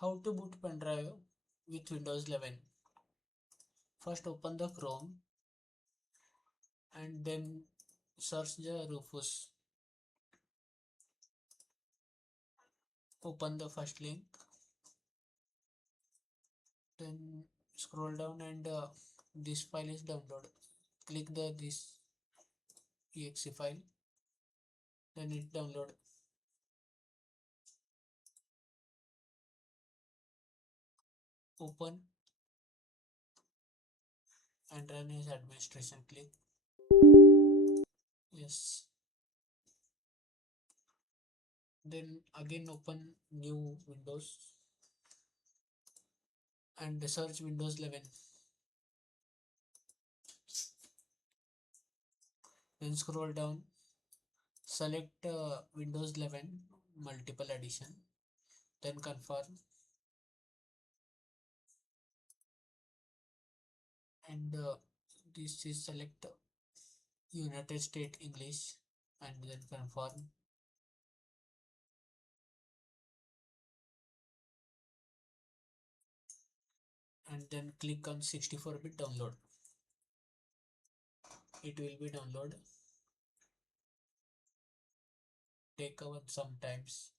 How to boot pendrive with Windows 11. First open the Chrome and then search the Rufus. Open the first link, then scroll down and this file is download. Click this exe file, then it download. Open and run as administration. Click yes. Then again open new Windows and search Windows 11. Then scroll down, select Windows 11 multiple edition, then confirm and this is select United States English and then confirm. And then click on 64-bit download. It will be download. Take sometimes.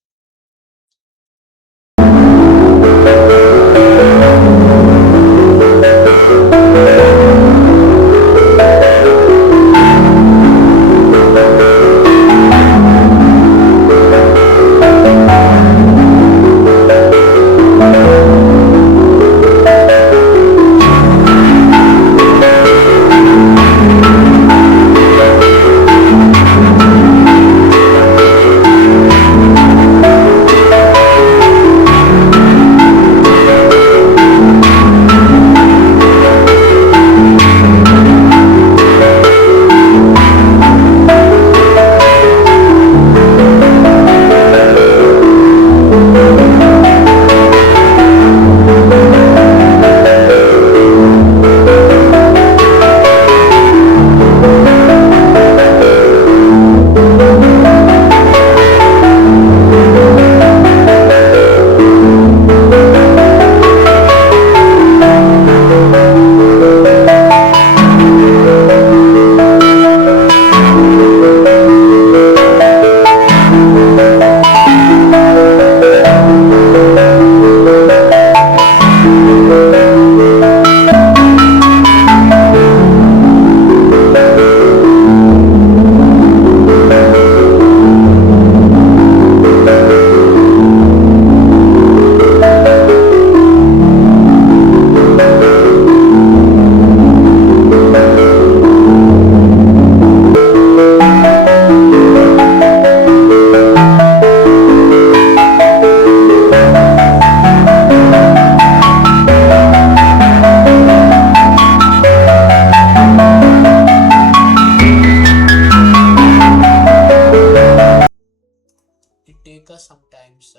It takes us sometimes